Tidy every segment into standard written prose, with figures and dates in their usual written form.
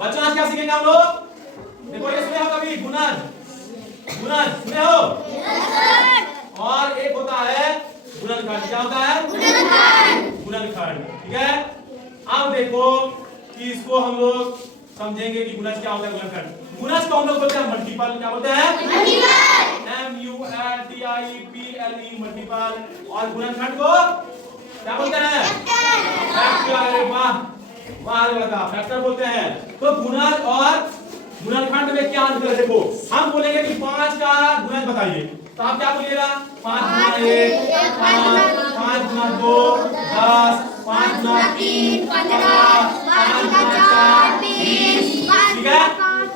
बच्चों आज क्या सीखेंगे हम लोग? देखो ये सुने हो कभी गुणज? गुणज सुने हो? और एक होता है गुणनखंड। क्या होता है? गुणनखंड। ठीक है। अब देखो कि इसको हम लोग समझेंगे कि गुणज क्या होता है। गुणनखंड गुणज को हम लोग बोलते हैं मल्टीपल। क्या बोलते हैं? MULTIPLE multiple. और गुणनखंड को क्या बोलते हैं? फैक्टर। वाह वाह लगा, फैक्टर बोलते हैं। तो गुणज और गुणनखंड में क्या अंतर है? देखो हम बोलेंगे कि 5 का गुणज बताइए, तो आप क्या बोलिएगा? 5 गुना 1 5, 5 गुना 2 10, 5 गुना 3 15, 5 गुना 4 20। ठीक है।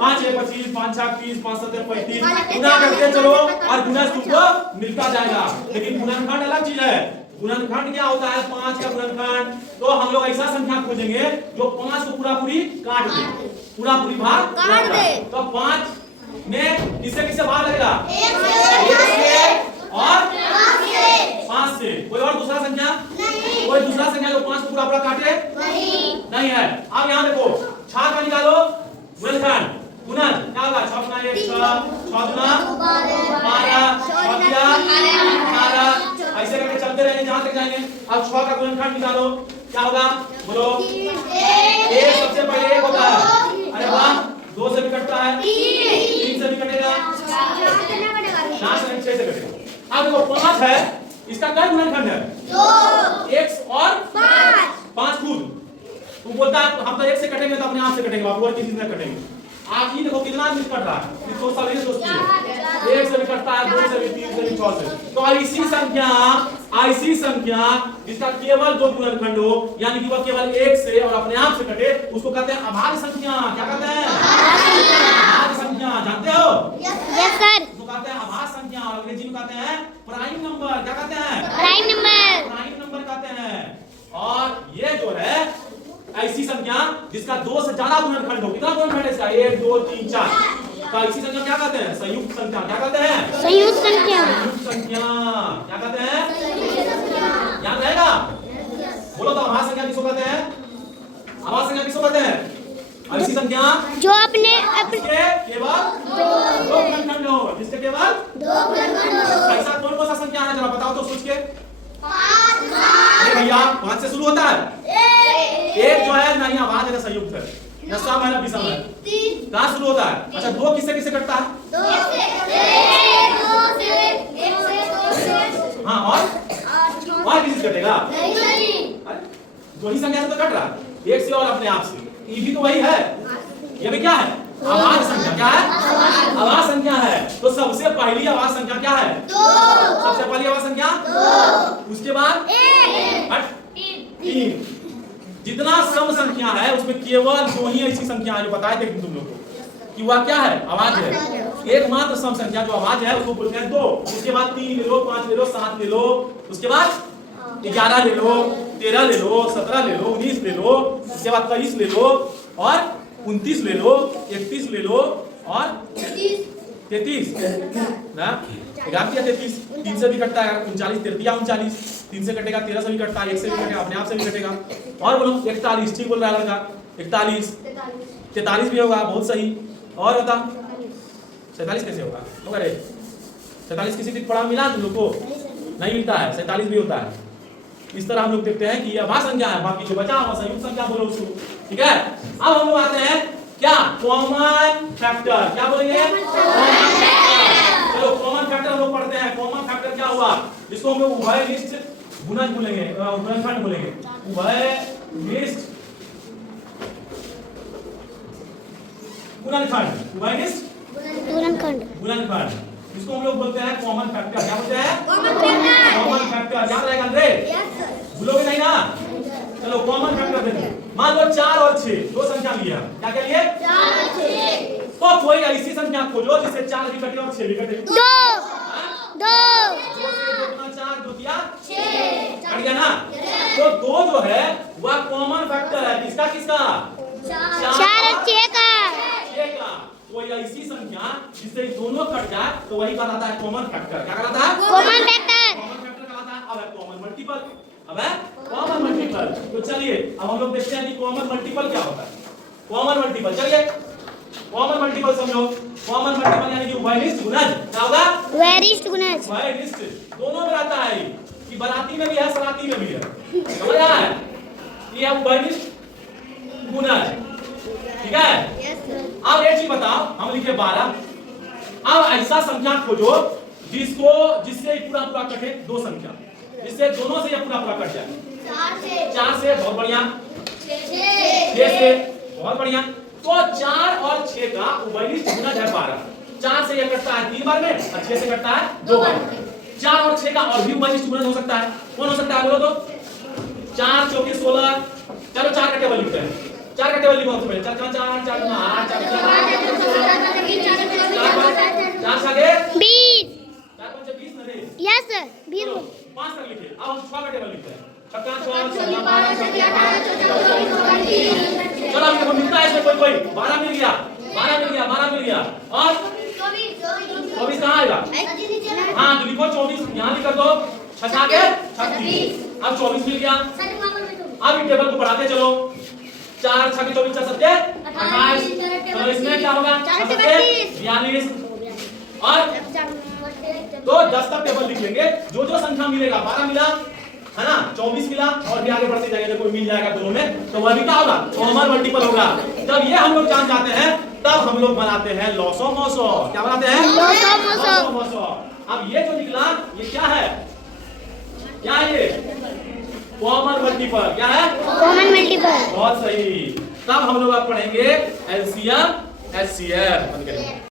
5 1 25, 5 6 30, 5 7 35 गुना करते चलो और गुणज तुमको मिलता जाएगा। लेकिन गुणनखंड अलग चीज है। गुणनखंड क्या होता है? 5 का गुणनखंड। तो हम लोग ऐसा संख्या खोजेंगे जो 5 को पूरा पूरी काट दे, पूरा पूरी भाग काट दे। तो 5 में किससे किससे भाग लगेगा? 1 से और 5 से। कोई और दूसरा संख्या नहीं। कोई दूसरा संख्या जो 5 को पूरा पूरा काटे नहीं है। अब यहाँ देखो 6 का निकालो गुणनखंड। गुणज क्या होगा? 6 गुना 1 6, 6 गुना 12, 6 दिया 18। ऐसे करके चलते रहेंगे जहां तक जाएंगे। अब 6 का गुणनखंड निकालो। क्या होगा? बोलो। 1 सबसे पहले 1 होता है। अरे वाह, 2 से भी कटता है, 3 से भी कटेगा, 4 से 6 से कटेगा। अब देखो 5 है, इसका क्या गुणनखंड है? 2 x और 5 खुद। तू बोलता है हम तो 1 से कटेंगे तो अपने आप से कटेंगे, बाबू और किसी से कटेंगे। आप ये देखो कितना मिस कट रहा है। इसको सब ये सोचती है 1 से भी कटता है, 2 से भी, 3 से भी, 6 से। तो ऐसी संख्या जिसका केवल 2 गुणनखंड हो, यानी कि वह केवल 1 से और अपने आप से कटे, उसको कहते हैं अभाज्य संख्या। क्या कहते हैं? अभाज्य संख्या। जानते हो? Yes sir. उसको कहते हैं अभाज्य संख्या। और अंग्रेजी में कहते हैं प्राइम नंबर। क्या कहते हैं? Prime number. प्राइम नंबर कहते हैं। और ये जो है ऐसी संख्या जिसका 2 से ज्यादा गुणनखंड हो। कितना गुणनखंड है इसका? 1 2 3 4। तो ऐसी संख्या क्या कहते हैं? संयुक्त संख्या। क्या कहते हैं? संयुक्त संख्या। संयुक्त संख्या। क्या कहते हैं? याद रहेगा? बोलो तो अभाज्य संख्या किसको कहते हैं? अभाज्य संख्या किसको कहते हैं? ऐसी संख्या जो अपने केवल 2 गुणनखंड हो, जिसके केवल 2 गुणनखंड हो। ऐसा कौन सा संख्या है? जरा बताओ तो सोच के। 5। अरे भैया 5 से शुरू होता है। एक जो है ना ही अभाज्य है ना संयुक्त है, ना सम है ना विषम है। कहां शुरू होता है? अच्छा 2 किससे किससे कटता है? 2 से। हाँ और किसी से कटेगा? दो ही संख्या से तो कट रहा है, 1 से और अपने आप से। ये भी तो वही है, ये भी क्या है? अभाज्य संख्या। क्या है? अभाज्य संख्या है। तो सबसे पहली अभाज्य संख्या क्या है? 2। सबसे पहली अभाज्य संख्या 2। उसके बाद 3। जितना सम संख्या है उसमें केवल 2 ही ऐसी संख्या है जो बताए थे तुम लोग को कि वह क्या है? अभाज्य है। एकमात्र सम संख्या जो अभाज्य है उसको बोलते हैं 2। उसके बाद 3 ले लो, 5 ले लो, 7 ले लो, उसके बाद 11 ले लो, 13 ले लो, 17 ले लो, 19 ले लो, उसके बाद 23 ले लो और 29 ले लो, 31 ले लो और 33 ना 11 या 33। 3 से भी कटता है 39, 33 या 39। 3 से कटेगा, 13 से भी कटता है, 1 से भी कटेगा, अपने आप से भी कटेगा। और बोलो 41। ठीक बोल रहा है लड़का। 41 43 भी होगा। बहुत सही। और बता 47 कैसे होगा? होगा रे 47 किसी भी पढ़ा मिला तुम लोग को? नहीं मिलता है। 47 भी होता है। इस तरह हम लोग देखते हैं कि यह अभाज्य संख्या है। बाकी जो बचा हुआ संयुक्त संख्या बोलो उसको। ठीक है। अब हम लोग आते हैं क्या? Common factor. क्या बोलेंगे? चलो कॉमन फैक्टर हम लोग पढ़ते हैं। कॉमन फैक्टर क्या हुआ? इसको हम लोग उभयनिष्ठ गुणज बोलेंगे, गुणनखंड बोलेंगे। उभयनिष्ठ गुणनखंड। उभयनिष्ठ गुणनखंड। इसको हम लोग बोलते हैं कॉमन फैक्टर। क्या बोलते हैं? Common factor. याद रहेगा अंदर? भूलोगे नहीं ना? चलो कॉमन फैक्टर देखो। मान लो 4 और 6 दो संख्या लिया। क्या क्या लिए? 4 और 6। तो कोई ऐसी संख्या खोजो जिससे 4 भी कटे और 6 भी कटे। 2 2 4 2 दिया 6 कट गया ना? तो 2 जो है वह कॉमन फैक्टर है। किसका किसका? 4 और 6 का। कोई ऐसी संख्या जिससे दोनों कट जाए तो वही कहलाता है कॉमन फैक्टर। क्या कहलाता है? Common factor. कॉमन फैक्टर कहलाता है। अब है कॉमन मल्टीपल। अब है कॉमन मल्टीपल। तो चलिए अब हम लोग देखते हैं कि कॉमन मल्टीपल क्या होता है। Common multiple. चलिए कॉमन मल्टीपल समझो। कॉमन मल्टीपल यानी कि उभयनिष्ठ गुणज। क्या होगा? वरिष्ठ गुणज। उभयनिष्ठ दोनों में रहता है कि बराती में भी है सराती में भी है। समझ आया है? ये है उभयनिष्ठ गुणज। ठीक है। अब एक चीज बताओ, हम लिखे 12। अब ऐसा संख्या खोजो जिससे पूरा पूरा कटे दो संख्या, जिससे दोनों से ये पूरा पूरा कट जाए। 4 से बहुत बढ़िया, 6 से बहुत बढ़िया। तो 4 और 6 का उभयनिष्ठ गुणज है 12। 4 से ये कटता है 3 बार में और 6 से कटता है 2 बार में। 4 और 6 का और भी उभयनिष्ठ गुणज हो सकता है। कौन हो सकता है बोलो तो? 4 चौके 16। चलो 4 का टेबल लिखते हैं। 4 का टेबल लिखो सबसे पहले। 4 4 4 4 8 4 4 20। 4 5 20 ना रे। Yes sir 20। 5 तक लिखे। अब हम 6 का टेबल लिखते हैं। 6 6 12 चलो अब देखो मिलता है इसमें कोई 12 मिल गया, 12 मिल गया, 12 मिल गया। और 24 कहाँ आएगा? हाँ तो लिखो 24 यहाँ लिख कर दो। 6 के 36। अब 24 मिल गया। अब इस टेबल को बढ़ाते चलो। 4 6 के 24 4 7 28। चलो इसमें क्या होगा? 6 42 और तो 10 तक टेबल लिख लेंगे। जो जो संख्या मिलेगा 12 मिला है ना, 24 मिला और भी आगे बढ़ते जाएंगे तो कोई मिल जाएगा दोनों में, तो वह भी क्या होगा? कॉमन मल्टीपल होगा। जब ये हम लोग जान जाते हैं तब हम लोग बनाते हैं लॉसोमोसो। क्या बनाते हैं? लॉसोमोसो। अब ये जो निकला ये क्या है? क्या है ये? Common multiple. क्या है? Common multiple. बहुत सही। तब हम लोग अब पढ़ेंगे एलसीएम एचसीएफ।